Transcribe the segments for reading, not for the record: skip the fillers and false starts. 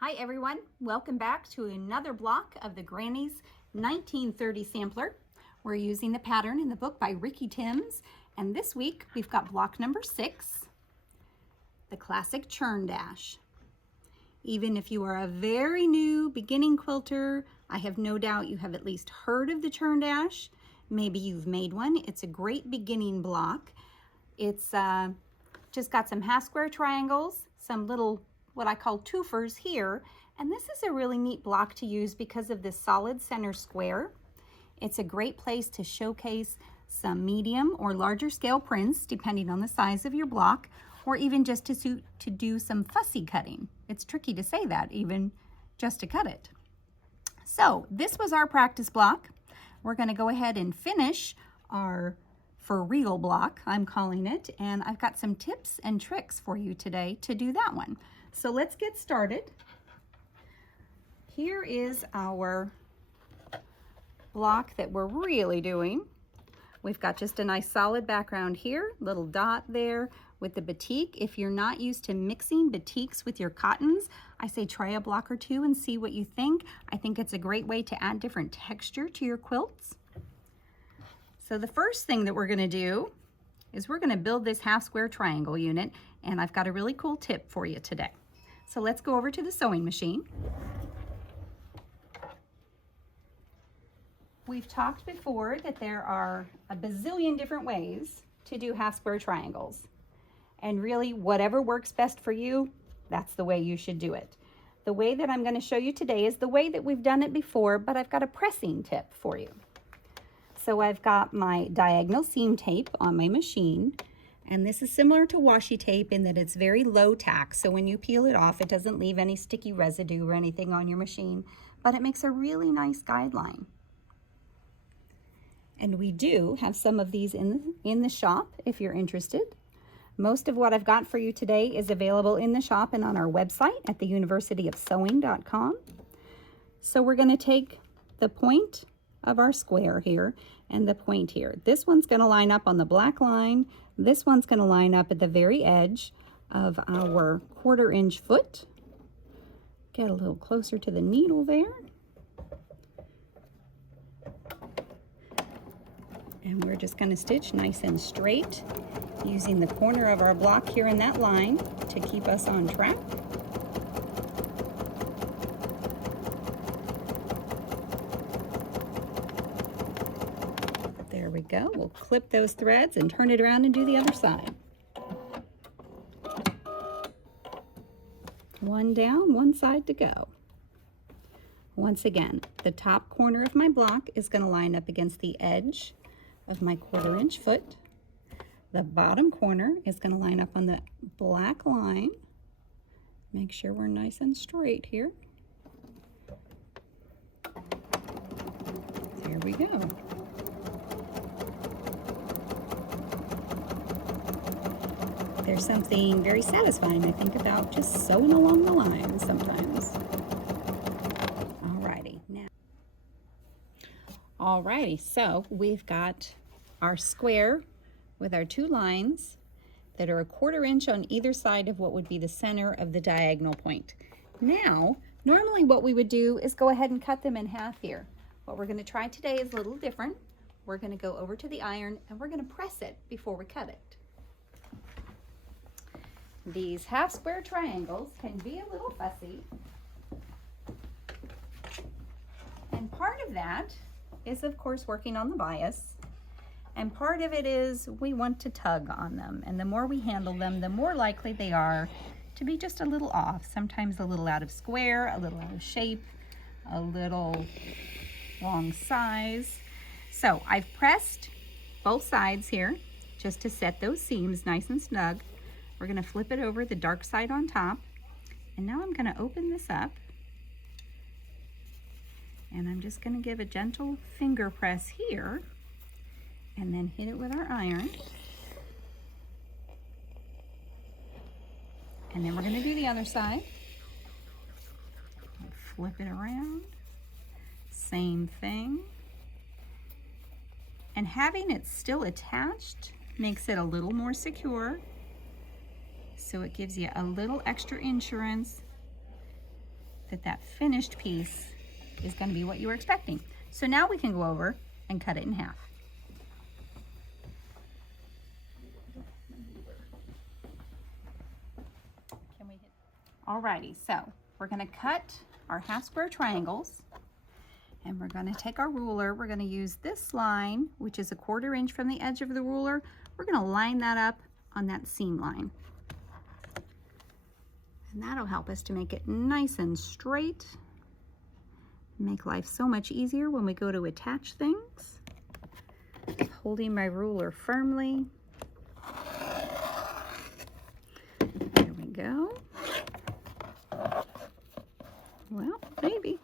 Hi everyone, welcome back to another block of the Granny's 1930 sampler. We're using the pattern in the book by Ricky Timms, and this week we've got block number 6, the classic Churn Dash. Even if you are a very new beginning quilter, I have no doubt you have at least heard of the Churn Dash. Maybe you've made one. It's a great beginning block. It's just got some half square triangles, some little what I call twofers here, and this is a really neat block to use because of this solid center square. It's a great place to showcase some medium or larger scale prints depending on the size of your block, or even just to do some fussy cutting. It's tricky to say that even just to cut it. So this was our practice block. We're going to go ahead and finish our for real block, I'm calling it, and I've got some tips and tricks for you today to do that one. So let's get started. Here is our block that we're really doing. We've got just a nice solid background here, little dot there with the batik. If you're not used to mixing batiks with your cottons, I say try a block or two and see what you think. I think it's a great way to add different texture to your quilts. So the first thing that we're going to do is we're going to build this half square triangle unit, and I've got a really cool tip for you today. So let's go over to the sewing machine. We've talked before that there are a bazillion different ways to do half square triangles. And really, whatever works best for you, that's the way you should do it. The way that I'm going to show you today is the way that we've done it before, but I've got a pressing tip for you. So I've got my diagonal seam tape on my machine, and this is similar to washi tape in that it's very low tack, so when you peel it off, it doesn't leave any sticky residue or anything on your machine, but it makes a really nice guideline. And we do have some of these in the shop if you're interested. Most of what I've got for you today is available in the shop and on our website at theuniversityofsewing.com. So we're going to take the point of our square here and the point here. This one's going to line up on the black line. This one's going to line up at the very edge of our 1/4 inch foot. Get a little closer to the needle there. And we're just going to stitch nice and straight using the corner of our block here in that line to keep us on track. There we go. We'll clip those threads and turn it around and do the other side. One down, one side to go. Once again, the top corner of my block is going to line up against the edge of my 1/4 inch foot. The bottom corner is going to line up on the black line. Make sure we're nice and straight here. There we go. There's something very satisfying, I think, about just sewing along the line sometimes. Alrighty, so we've got our square with our 2 lines that are a 1/4 inch on either side of what would be the center of the diagonal point. Now, normally what we would do is go ahead and cut them in half here. What we're going to try today is a little different. We're going to go over to the iron and we're going to press it before we cut it. These half square triangles can be a little fussy, and part of that is of course working on the bias, and part of it is we want to tug on them, and the more we handle them, the more likely they are to be just a little off, sometimes a little out of square, a little out of shape, a little wrong size. So I've pressed both sides here just to set those seams nice and snug. We're going to flip it over the dark side on top, and now I'm going to open this up. And I'm just going to give a gentle finger press here and then hit it with our iron. And then we're going to do the other side. Flip it around. Same thing. And having it still attached makes it a little more secure. So it gives you a little extra insurance that that finished piece is going to be what you were expecting. So now we can go over and cut it in half. Alrighty, so we're going to cut our half square triangles, and we're going to take our ruler. We're going to use this line, which is 1/4 inch from the edge of the ruler. We're going to line that up on that seam line. And that'll help us to make it nice and straight. Make life so much easier when we go to attach things. Holding my ruler firmly. There we go. Well, maybe.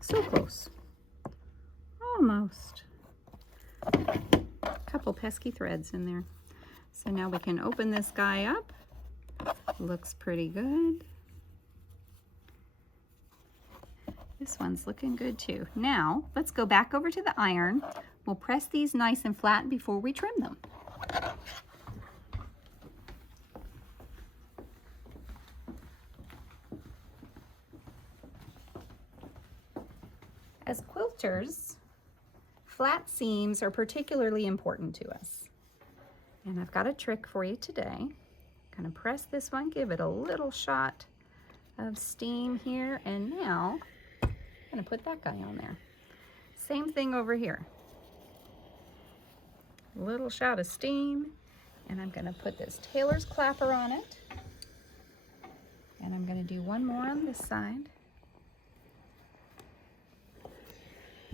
So close. Almost. A couple pesky threads in there. So now we can open this guy up. Looks pretty good. This one's looking good too. Now, let's go back over to the iron. We'll press these nice and flat before we trim them. As quilters, flat seams are particularly important to us. And I've got a trick for you today. Gonna press this one, give it a little shot of steam here, and now I'm gonna put that guy on there. Same thing over here. A little shot of steam, and I'm gonna put this tailor's clapper on it. And I'm gonna do one more on this side.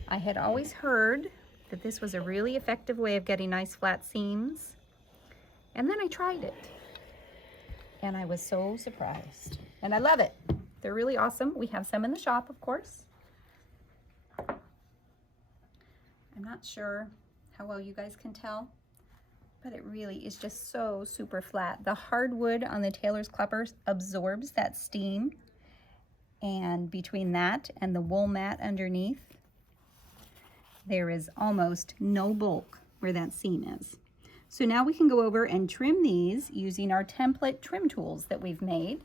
I had always heard that this was a really effective way of getting nice flat seams. And then I tried it. And I was so surprised. And I love it. They're really awesome. We have some in the shop, of course. I'm not sure how well you guys can tell, but it really is just so super flat. The hardwood on the tailor's clappers absorbs that steam. And between that and the wool mat underneath, there is almost no bulk where that seam is. So now we can go over and trim these using our template trim tools that we've made.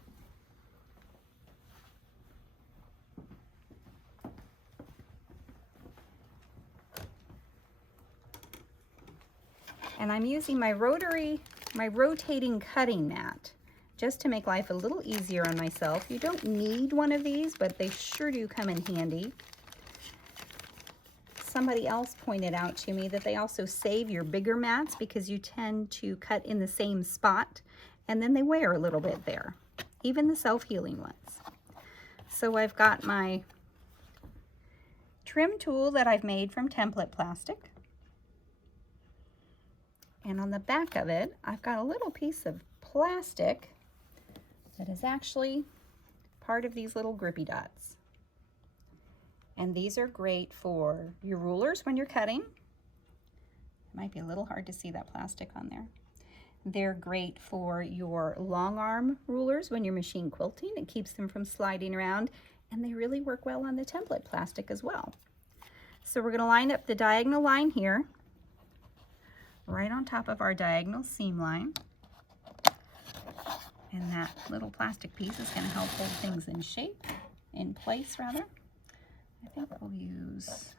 And I'm using my rotating cutting mat just to make life a little easier on myself. You don't need one of these, but they sure do come in handy. Somebody else pointed out to me that they also save your bigger mats because you tend to cut in the same spot and then they wear a little bit there, even the self-healing ones. So I've got my trim tool that I've made from template plastic. And on the back of it, I've got a little piece of plastic that is actually part of these little grippy dots. And these are great for your rulers when you're cutting. It might be a little hard to see that plastic on there. They're great for your long arm rulers when you're machine quilting. It keeps them from sliding around, and they really work well on the template plastic as well. So we're gonna line up the diagonal line here, right on top of our diagonal seam line. And that little plastic piece is gonna help hold things in shape, in place rather. I think we'll use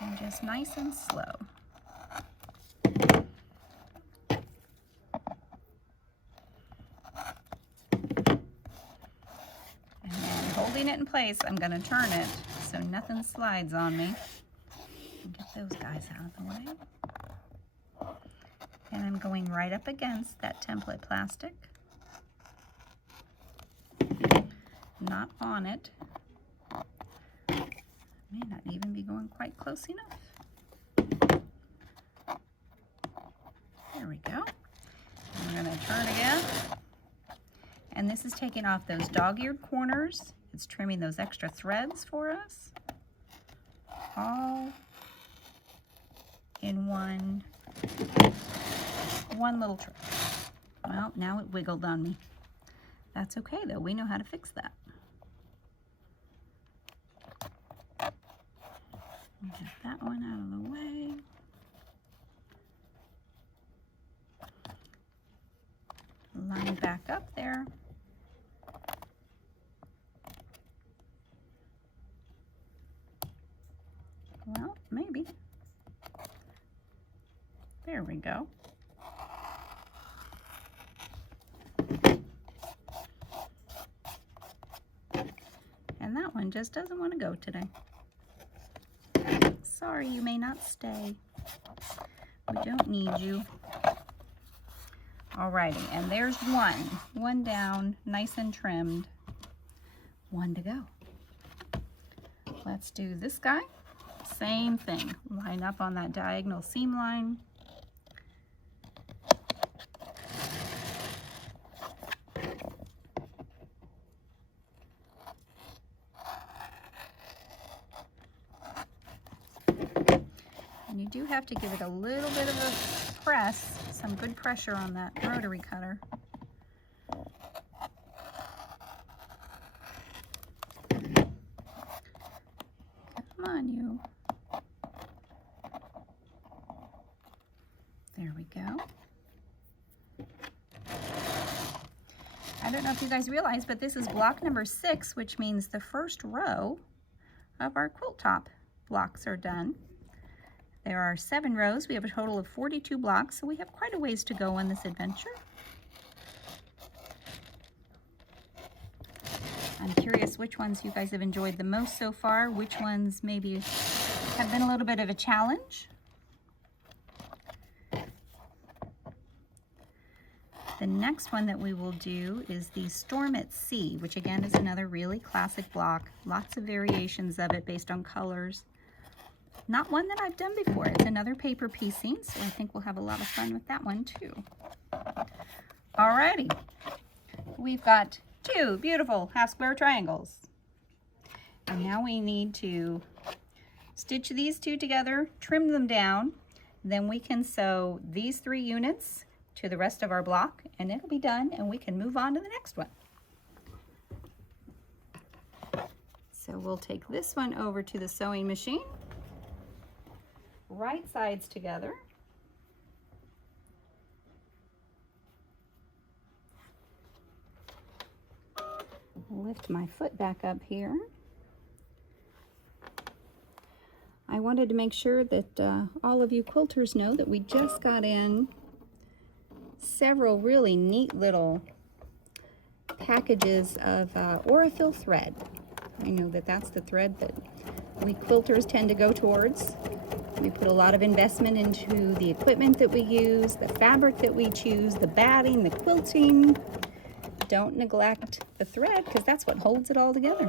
and just nice and slow. And then holding it in place, I'm going to turn it so nothing slides on me. And get those guys out of the way. And I'm going right up against that template plastic. Not on it. May not even be going quite close enough. There we go. And we're going to turn again. And this is taking off those dog-eared corners. It's trimming those extra threads for us. All in one little trick. Well, now it wiggled on me. That's okay though, we know how to fix that. Get that one out of the way. back up there. Well, maybe. There we go. And that one just doesn't want to go today. Sorry, you may not stay. We don't need you. Alrighty, and there's one down, nice and trimmed. One to go. Let's do this guy. Same thing. Line up on that diagonal seam line. And you do have to give it a little bit of a press, some good pressure on that rotary cutter. Come on, you. There we go. I don't know if you guys realize, but this is block number 6, which means the first row of our quilt top blocks are done. There are 7 rows. We have a total of 42 blocks, so we have quite a ways to go on this adventure. I'm curious which ones you guys have enjoyed the most so far, which ones maybe have been a little bit of a challenge. The next one that we will do is the Storm at Sea, which again is another really classic block. Lots of variations of it based on colors. Not one that I've done before. It's another paper piecing, so I think we'll have a lot of fun with that one too. Alrighty, we've got 2 beautiful half square triangles. And now we need to stitch these 2 together, trim them down, then we can sew these 3 units to the rest of our block, and it'll be done, and we can move on to the next one. So we'll take this one over to the sewing machine, right sides together. Lift my foot back up here. I wanted to make sure that all of you quilters know that we just got in several really neat little packages of Aurifil thread. I know that that's the thread that we quilters tend to go towards. We put a lot of investment into the equipment that we use, the fabric that we choose, the batting, the quilting. Don't neglect the thread, because that's what holds it all together.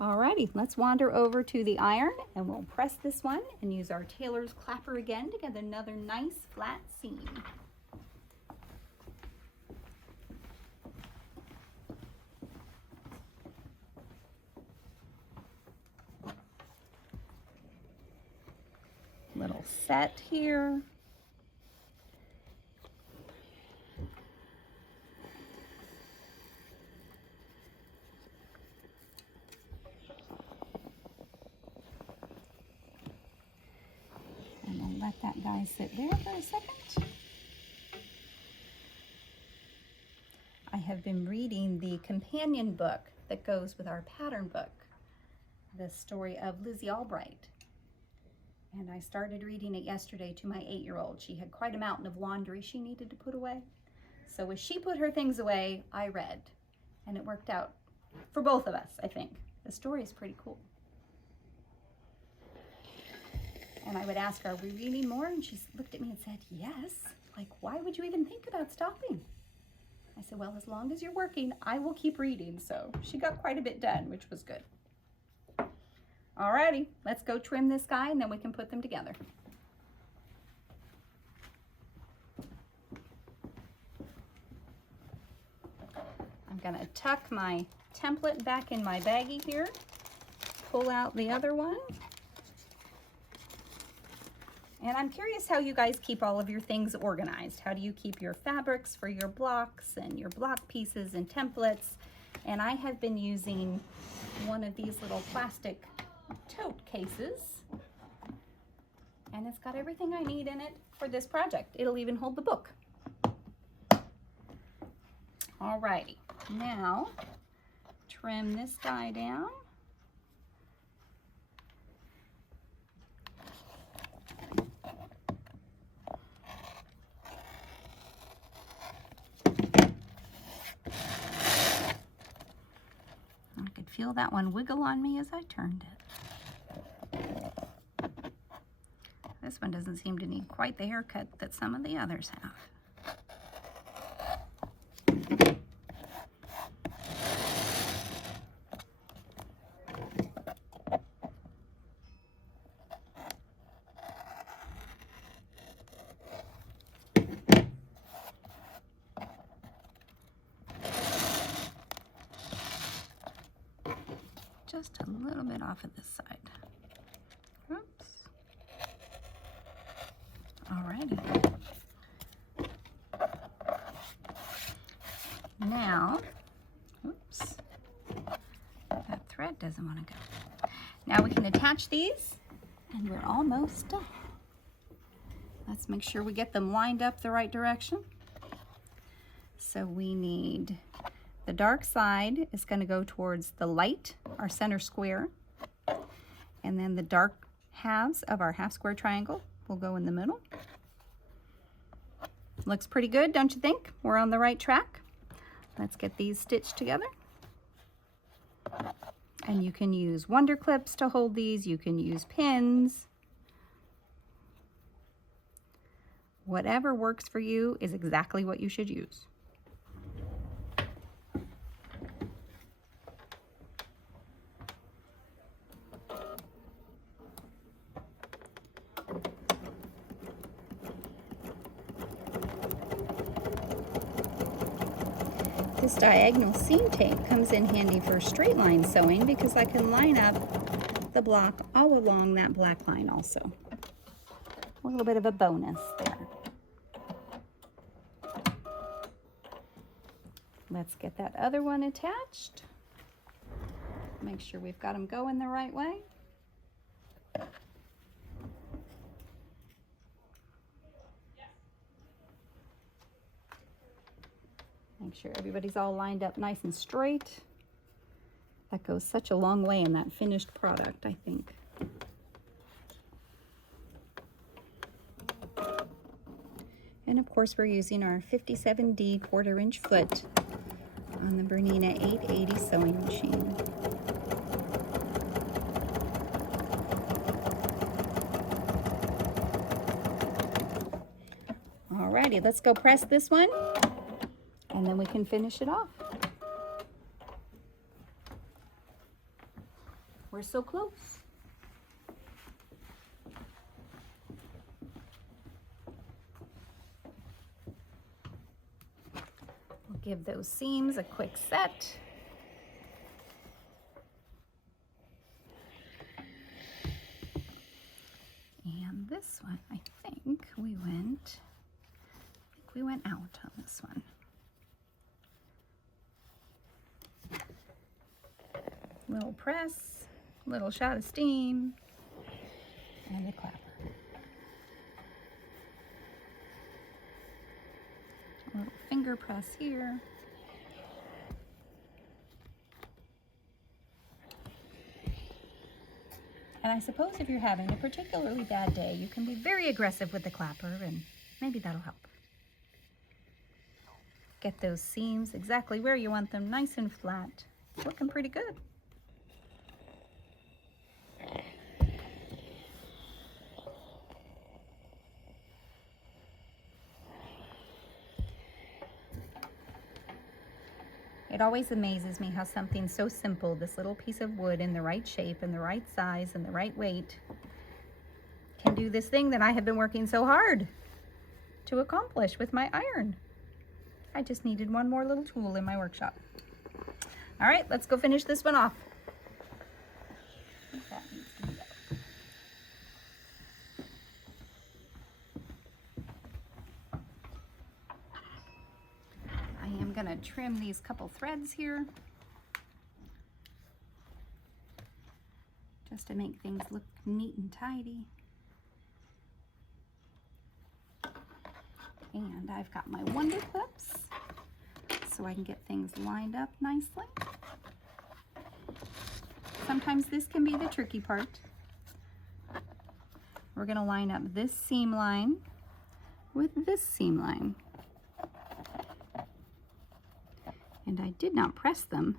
Alrighty, let's wander over to the iron and we'll press this one and use our tailor's clapper again to get another nice flat seam. Little set here. And we'll let that guy sit there for a second. I have been reading the companion book that goes with our pattern book, the story of Lizzy Albright. And I started reading it yesterday to my 8-year-old. She had quite a mountain of laundry she needed to put away. So as she put her things away, I read. And it worked out for both of us, I think. The story is pretty cool. And I would ask her, are we reading more? And she looked at me and said, yes. Like, why would you even think about stopping? I said, well, as long as you're working, I will keep reading. So she got quite a bit done, which was good. Alrighty, let's go trim this guy and then we can put them together. I'm gonna tuck my template back in my baggie here, pull out the other one. And I'm curious how you guys keep all of your things organized. How do you keep your fabrics for your blocks and your block pieces and templates? And I have been using one of these little plastic tote cases And it's got everything I need in it for this project. It'll even hold the book. Alrighty, now trim this guy down. I could feel that one wiggle on me as I turned it. This one doesn't seem to need quite the haircut that some of the others have. Just a little bit off of this side. Oops. Alrighty. Now, oops, that thread doesn't want to go. Now we can attach these, and we're almost done. Let's make sure we get them lined up the right direction. So we need the dark side is going to go towards the light, our center square, and then the dark halves of our half square triangle will go in the middle. Looks pretty good, don't you think? We're on the right track. Let's get these stitched together. And you can use Wonder Clips to hold these. You can use pins. Whatever works for you is exactly what you should use. This diagonal seam tape comes in handy for straight line sewing because I can line up the block all along that black line also. A little bit of a bonus there. Let's get that other one attached. Make sure we've got them going the right way. Make sure everybody's all lined up nice and straight. That goes such a long way in that finished product, I think. And of course, we're using our 57D 1/4 inch foot on the Bernina 880 sewing machine. Alrighty, let's go press this one, and then we can finish it off. We're so close. We'll give those seams a quick set. And this one, I think we went out on this one. Little press, little shot of steam, and a clapper. A little finger press here. And I suppose if you're having a particularly bad day, you can be very aggressive with the clapper, and maybe that'll help. Get those seams exactly where you want them, nice and flat. It's looking pretty good. It always amazes me how something so simple, this little piece of wood in the right shape and the right size and the right weight, can do this thing that I have been working so hard to accomplish with my iron. I just needed one more little tool in my workshop. All right, let's go finish this one off. That needs to be better. I am gonna trim these couple threads here just to make things look neat and tidy. And I've got my wonder clips so I can get things lined up nicely. Sometimes this can be the tricky part. We're going to line up this seam line with this seam line. And I did not press them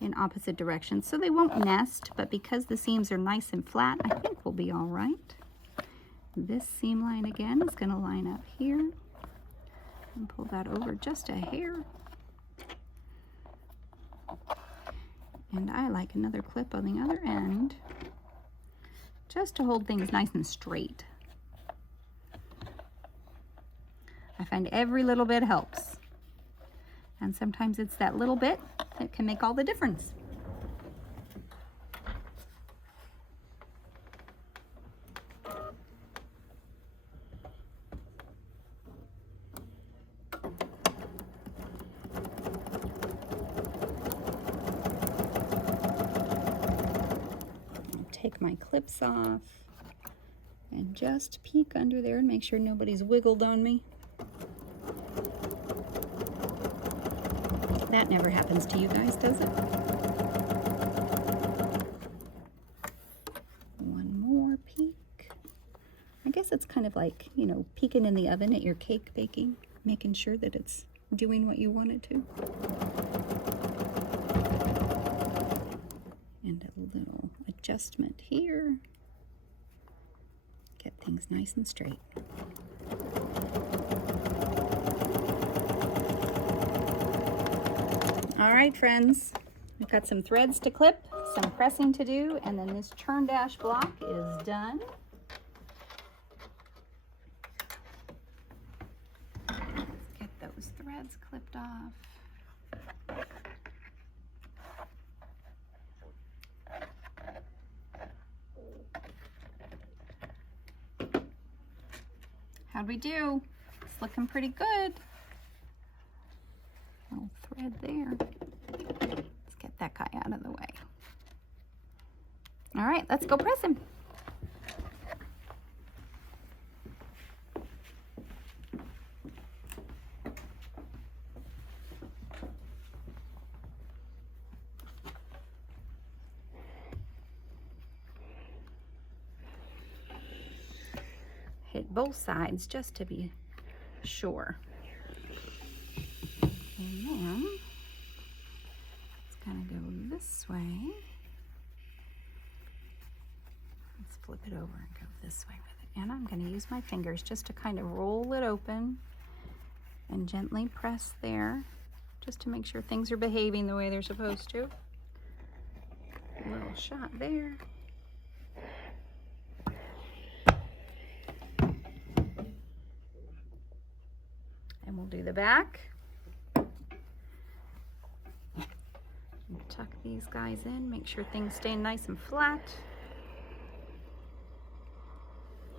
in opposite directions, so they won't nest, but because the seams are nice and flat, I think we'll be all right. This seam line again is going to line up here and pull that over just a hair. And I like another clip on the other end just to hold things nice and straight. I find every little bit helps. And sometimes it's that little bit that can make all the difference. Take my clips off and just peek under there and make sure nobody's wiggled on me. That never happens to you guys, does it? One more peek. I guess it's kind of like, you know, peeking in the oven at your cake baking, making sure that it's doing what you want it to. And a little adjustment here. Get things nice and straight. All right, friends, we've got some threads to clip, some pressing to do, and then this Churn Dash block is done. Let's get those threads clipped off. How'd we do? It's looking pretty good. Little thread there. Let's get that guy out of the way. All right, let's go press him. Hit both sides just to be sure. And then it's gonna go this way. Let's flip it over and go this way with it. And I'm gonna use my fingers just to kind of roll it open and gently press there, just to make sure things are behaving the way they're supposed to. A little shot there. And we'll do the back. Tuck these guys in, make sure things stay nice and flat.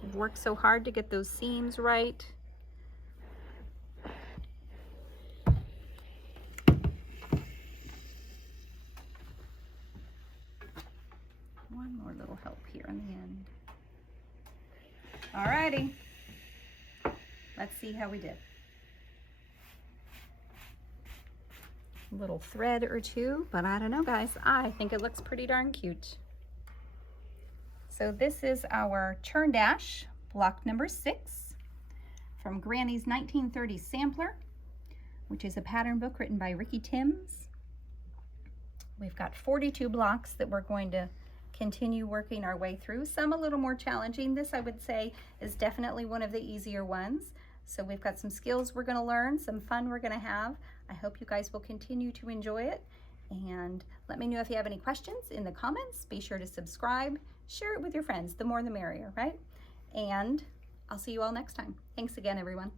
I've worked so hard to get those seams right. One more little help here in the end. Alrighty, let's see how we did. Little thread or two, but I don't know, guys. I think it looks pretty darn cute. So this is our Churn Dash block number 6 from Granny's 1930 Sampler, which is a pattern book written by Ricky Timms. We've got 42 blocks that we're going to continue working our way through. Some a little more challenging. This, I would say, is definitely one of the easier ones. So we've got some skills we're going to learn, some fun we're going to have. I hope you guys will continue to enjoy it. And let me know if you have any questions in the comments. Be sure to subscribe, share it with your friends. The more the merrier, right? And I'll see you all next time. Thanks again, everyone.